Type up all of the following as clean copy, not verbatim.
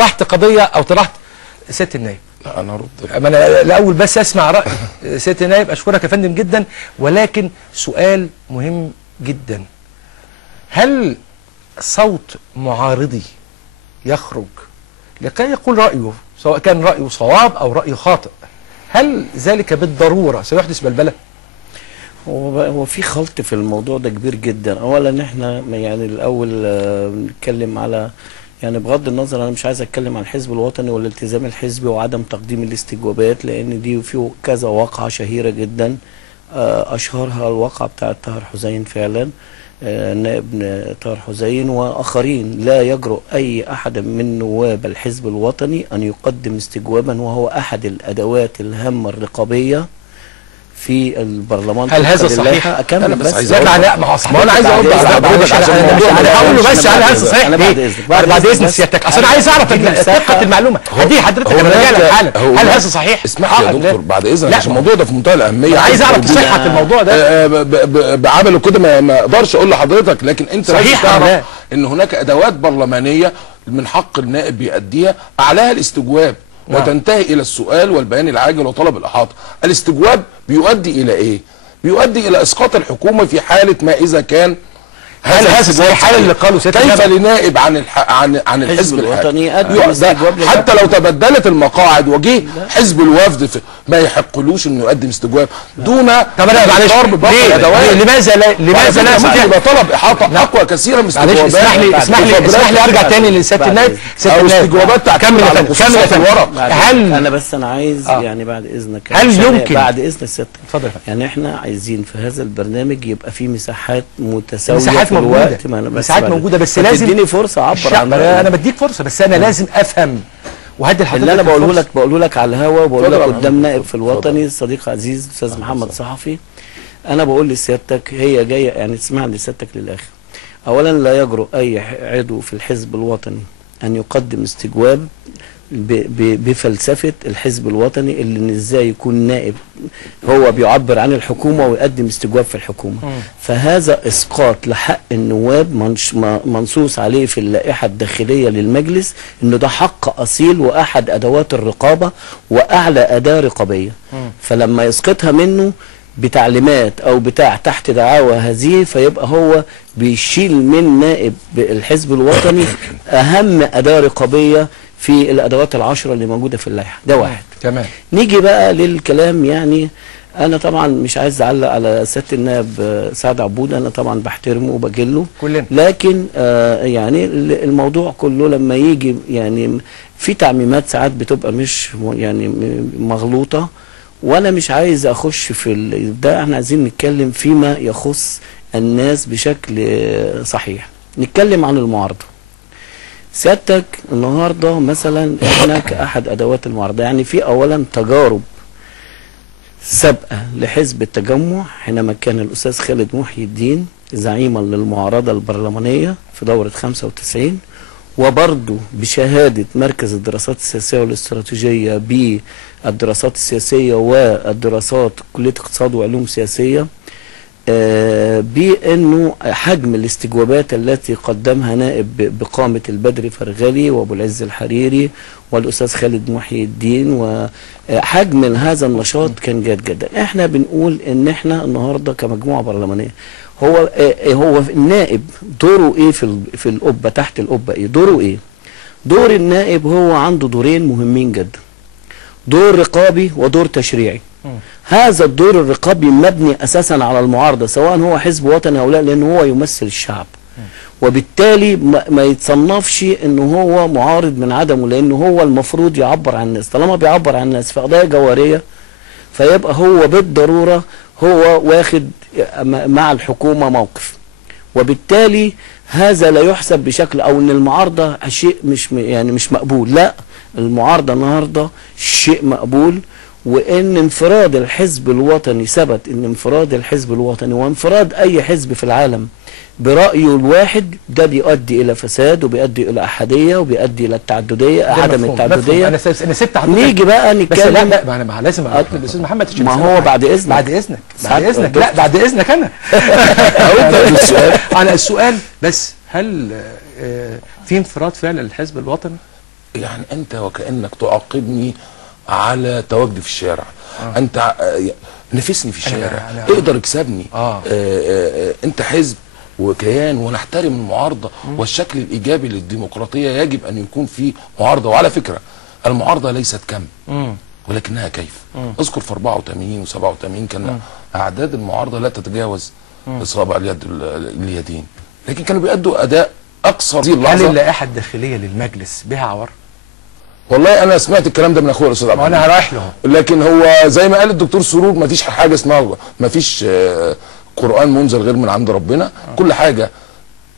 طرحت قضيه او طرحت سياده النائب. لا انا ارد. انا الاول بس اسمع راي سياده النائب. اشكرك يا فندم جدا، ولكن سؤال مهم جدا: هل صوت معارضي يخرج لكي يقول رايه، سواء كان رايه صواب او رايه خاطئ، هل ذلك بالضروره سيحدث بلبله؟ هو في خلط في الموضوع ده كبير جدا. اولا احنا يعني الاول نتكلم على، يعني بغض النظر انا مش عايز اتكلم عن الحزب الوطني والالتزام الحزبي وعدم تقديم الاستجوابات، لان دي فيه كذا واقعه شهيره جدا، اشهرها الواقعه بتاعه طاهر حسين فعلا، النائب طاهر حسين واخرين. لا يجرؤ اي احد من نواب الحزب الوطني ان يقدم استجوابا، وهو احد الادوات الهامه الرقابيه في البرلمان. هل هذا صحيح؟ اكمل بس. لا ما هو انا عايز ارد على حضرتك عشان انا هقول له بس هل هذا صحيح؟ بعد اذن سيادتك، اصل انا عايز اعرف دقه المعلومه دي حضرتك. انا راجع لك حالا، هل هذا صحيح؟ اسمح لي يا دكتور بعد اذنك عشان الموضوع ده في منتهى الاهميه. عايز اعرف صحه الموضوع ده. بعمله كده ما اقدرش اقول لحضرتك، لكن انت لازم تعرف ان هناك ادوات برلمانيه من حق النائب بيأديها، اعلاها الاستجواب وتنتهي الى السؤال والبيان العاجل وطلب الاحاطه. الاستجواب بيؤدي الى ايه؟ بيؤدي الى اسقاط الحكومه في حاله ما اذا كان هل هذا الحاله اللي قالوا سيادة كيف لنائب عن الحزب الوطني حتى لو تبدلت المقاعد وجه حزب الوفد ما يحقلوش انه يقدم استجواب دون. طب انا معلش لماذا لا يبقى طلب احاطه اقوى كثيرا من استجوابات. اسمح لي ارجع تاني لسياده النائب. سياده استجوابات تعتمد على خصوصيات الورق. هل انا عايز يعني بعد اذنك، هل يمكن بعد اذن سيادتك اتفضل، يعني احنا عايزين في هذا البرنامج يبقى في مساحات متساويه في الوقت. مساحات موجوده بس لازم تديني فرصه اعبر عن انا بديك فرصه، بس انا لازم افهم وهدي لحضرتك اللي انا بقوله لك على الهوا، وبقول لك قدام نائب في الوطني صديق عزيز استاذ محمد صحفي. انا بقول لسيادتك هي جايه، يعني اسمعني لسيادتك للاخر. اولا لا يجرؤ اي عضو في الحزب الوطني ان يقدم استجواب بفلسفه الحزب الوطني، اللي ازاي يكون نائب هو بيعبر عن الحكومه ويقدم استجواب في الحكومه. فهذا اسقاط لحق النواب منصوص عليه في اللائحه الداخليه للمجلس، انه ده حق اصيل واحد ادوات الرقابه واعلى اداه رقابيه. فلما يسقطها منه بتعليمات او بتاع تحت دعاوى هذه، فيبقى هو بيشيل من نائب الحزب الوطني اهم اداه رقابيه في الادوات العشره اللي موجوده في اللائحه. ده واحد. تمام. نيجي بقى للكلام. يعني انا طبعا مش عايز اعلق على سياده النائب سعد عبود، انا طبعا بحترمه وبجله كلنا، لكن يعني الموضوع كله لما يجي يعني في تعميمات ساعات بتبقى مش يعني مغلوطه، وانا مش عايز اخش في ده. احنا عايزين نتكلم فيما يخص الناس بشكل صحيح. نتكلم عن المعارضه. سيادتك النهارده مثلا احنا كاحد ادوات المعارضه، يعني في اولا تجارب سابقه لحزب التجمع حينما كان الاستاذ خالد محي الدين زعيما للمعارضه البرلمانيه في دوره 95، وبرضه بشهاده مركز الدراسات السياسيه والاستراتيجيه بالدراسات السياسيه والدراسات كليه اقتصاد وعلوم سياسيه، بانه حجم الاستجوابات التي قدمها نائب بقامه البدري فرغلي وابو العز الحريري والاستاذ خالد محي الدين، وحجم هذا النشاط كان جاد جدا. احنا بنقول ان احنا النهارده كمجموعه برلمانيه، هو النائب دوره ايه في القبه تحت القبه؟ ايه دوره؟ ايه دور النائب؟ هو عنده دورين مهمين جدا، دور رقابي ودور تشريعي. هذا الدور الرقابي مبني اساسا على المعارضه، سواء هو حزب وطني او لا، لانه هو يمثل الشعب، وبالتالي ما يتصنفش انه هو معارض من عدمه، لانه هو المفروض يعبر عن الناس. طالما بيعبر عن الناس في قضايا جوهريه، فيبقى هو بالضروره هو واخد مع الحكومه موقف، وبالتالي هذا لا يحسب بشكل او ان المعارضه شيء مش مقبول. لا، المعارضه النهارده شيء مقبول، وان انفراد الحزب الوطني ثبت ان انفراد الحزب الوطني وانفراد اي حزب في العالم برأيه الواحد ده بيؤدي الى فساد وبيؤدي الى احاديه وبيؤدي الى التعدديه، عدم التعدديه. انا سبت حضرتك نيجي بقى نتكلم. لا ما انا لازم الاستاذ محمد ما هو بعد اذنك لا بعد اذنك انا على السؤال بس. هل في انفراد فعلا للحزب الوطني؟ يعني انت وكأنك تعاقبني على تواجدي في الشارع. انت نفسني في الشارع، اقدر اكسبني. انت حزب وكيان، ونحترم المعارضه، والشكل الايجابي للديمقراطيه يجب ان يكون فيه معارضه. وعلى فكره المعارضه ليست كم ولكنها كيف. اذكر في 84 و87 كان اعداد المعارضه لا تتجاوز اصابع اليدين، لكن كانوا بيأدوا اداء اقصر. هل اللائحه الداخليه للمجلس بها عور؟ والله انا سمعت الكلام ده من اخويا الاستاذ عبد وانا رايح له، لكن هو زي ما قال الدكتور سرور ما فيش حاجه اسمها، ما فيش قرآن منزل غير من عند ربنا. كل حاجه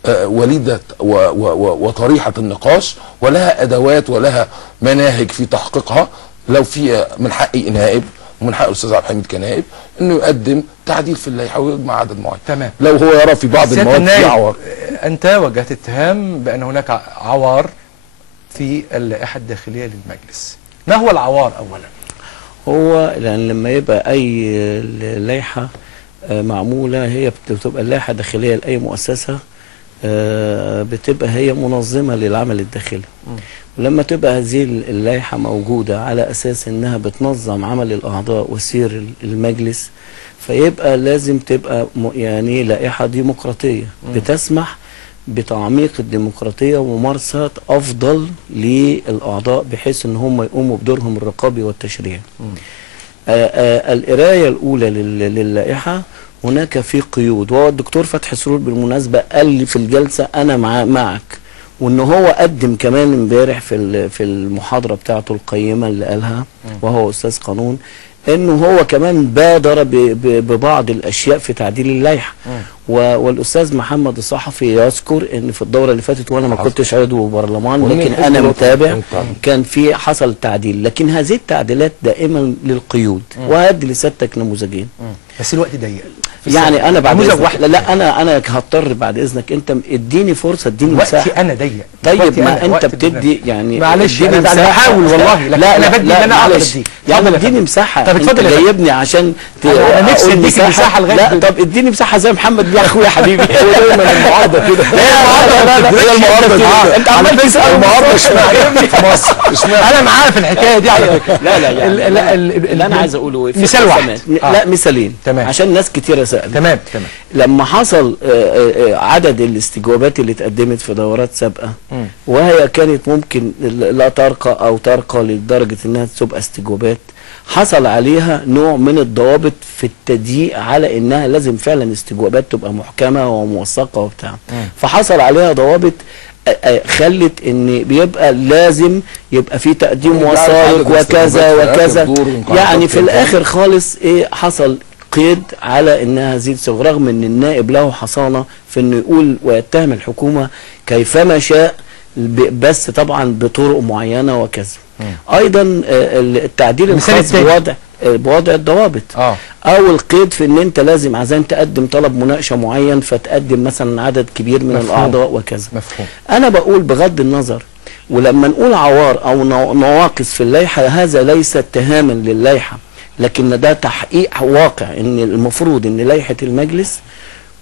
وليده وطريحه النقاش، ولها ادوات ولها مناهج في تحقيقها. لو في من حقي نائب ومن حق الاستاذ عبد الحميد كنائب انه يقدم تعديل في اللائحه ويجمع عدد معين. تمام. لو هو يرى في بعض المواد في عوار. انت وجهت اتهام بان هناك عوار في اللائحه الداخليه للمجلس. ما هو العوار اولا؟ هو لان لما يبقى اي لائحه معموله، هي بتبقى اللائحه داخليه لاي مؤسسه، بتبقى هي منظمه للعمل الداخلي. ولما تبقى هذه اللائحه موجوده على اساس انها بتنظم عمل الاعضاء وسير المجلس، فيبقى لازم تبقى يعني لائحه ديمقراطيه بتسمح بتعميق الديمقراطيه وممارسه افضل للاعضاء بحيث ان هم يقوموا بدورهم الرقابي والتشريعي. القرايه الاولى للائحه هناك في قيود، وهو الدكتور فتحي سرور بالمناسبه قال لي في الجلسه انا معك، وان هو قدم كمان امبارح في المحاضره بتاعته القيمه اللي قالها، وهو استاذ قانون، انه هو كمان بادر ببعض الاشياء في تعديل اللائحه. والاستاذ محمد الصحفي يذكر ان في الدوره اللي فاتت، وانا ما كنتش عضو برلمان لكن انا متابع، كان في حصل تعديل، لكن هذه التعديلات دائما للقيود. وهدي لسيادتك نموذجين بس الوقت ضيق. يعني انا بعد اذنك لا انا هضطر بعد اذنك انت اديني فرصه، اديني مساحه. وقتي انا ضيق. طيب ما انت بتدي يعني معلش انا بحاول والله، لكن انا بدي اللي انا اقدر اديه. يعني اديني مساحه. طب اتفضل. انت جايبني عشان انا نفسي اديك مساحه لغايه. لا طب اديني مساحه زي محمد يا اخويا حبيبي. هو دايما المعارضه كده. هي المعارضه كده. انت عمال تسال المعارضه اشمعنى في مصر؟ اشمعنى؟ انا معاه في الحكايه دي على فكره. لا اللي انا عايز اقوله مثال واحد. لا مثالين عشان ناس كتيره سالت. تمام. لما حصل عدد الاستجوابات اللي اتقدمت في دورات سابقه، وهي كانت ممكن لا ترقى لدرجه انها تبقى استجوابات، حصل عليها نوع من الضوابط في التضييق على انها لازم فعلا استجوابات تبقى محكمه وموثقه وبتاع. فحصل عليها ضوابط خلت ان بيبقى لازم يبقى في تقديم وثائق وكذا وكذا. يعني في الاخر خالص حصل قيد على انها هذه الصيغه، رغم ان النائب له حصانه في انه يقول ويتهم الحكومه كيفما شاء، بس طبعا بطرق معينه وكذا. ايضا التعديل الخاص بوضع الضوابط، او القيد في ان انت لازم عشان تقدم طلب مناقشه معين فتقدم مثلا عدد كبير من الاعضاء وكذا. مفهوم. انا بقول بغض النظر، ولما نقول عوار او نواقص في اللائحه، هذا ليس اتهاما للائحه، لكن ده تحقيق واقع ان المفروض ان لائحه المجلس.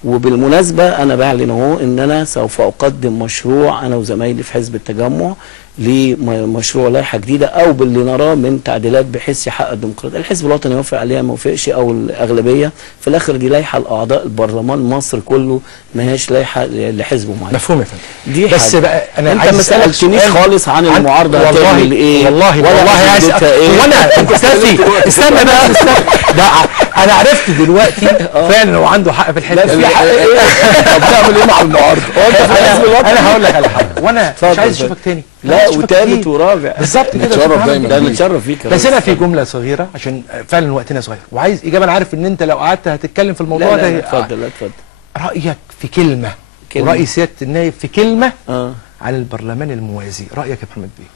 وبالمناسبه انا بعلن اهو ان انا سوف اقدم مشروع انا وزمايلي في حزب التجمع لمشروع لائحه جديده او باللي نراه من تعديلات بحيث يحقق الديمقراطيه. الحزب الوطني يوافق عليها ما وافقش او الاغلبيه، في الاخر دي لائحه لاعضاء البرلمان مصر كله، ما هياش لائحه لحزب معين. مفهوم يا فندم. دي بس حاجة. بقى انا انت ما سالتنيش خالص عن المعارضه هتعمل ايه. والله وانا استنى ده انا عرفت دلوقتي فعلا هو عنده حق في الحته دي. في حق ايه؟ طب نعمل ايه مع المعارضه؟ انا هقول لك على حاجه، وانا مش عايز اشوفك تاني. لا وثالث ورابع بالظبط كده. نتشرف دايما. نتشرف فيك. بس انا في جمله صغيره عشان فعلا وقتنا صغير وعايز اجابه. انا عارف ان انت لو قعدت هتتكلم في الموضوع ده. اتفضل. رايك في كلمه. وراي سياده النائب في كلمه على البرلمان الموازي، رايك يا محمد بيه؟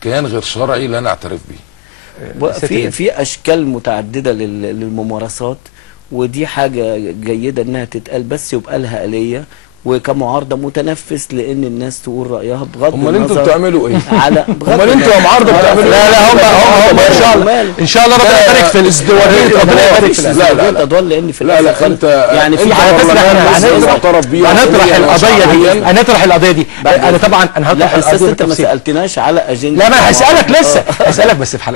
كيان غير شرعي لا نعترف به. في اشكال متعدده للممارسات، ودي حاجه جيده انها تتقال، بس يبقى لها آلية. وكمعارضه متنفس لان الناس تقول رايها بغض امال النظر. انتوا بتعملوا ايه؟ على بغض امال انتوا يا معارضه بتعملوا ايه؟ لا هم ان شاء الله ماله. ان شاء الله ربنا يبارك في ازدواجيه ربنا يبارك في لا ادوار لان في لا الآخر انت يعني في على فكره احنا معترف بيها هنطرح القضيه دي وشعبياً. انا طبعا انا هطرح لا القضيه اساس انت ما بالتفصيل. سالتناش على اجنده لا ما هسالك لسه هسالك بس في حلقه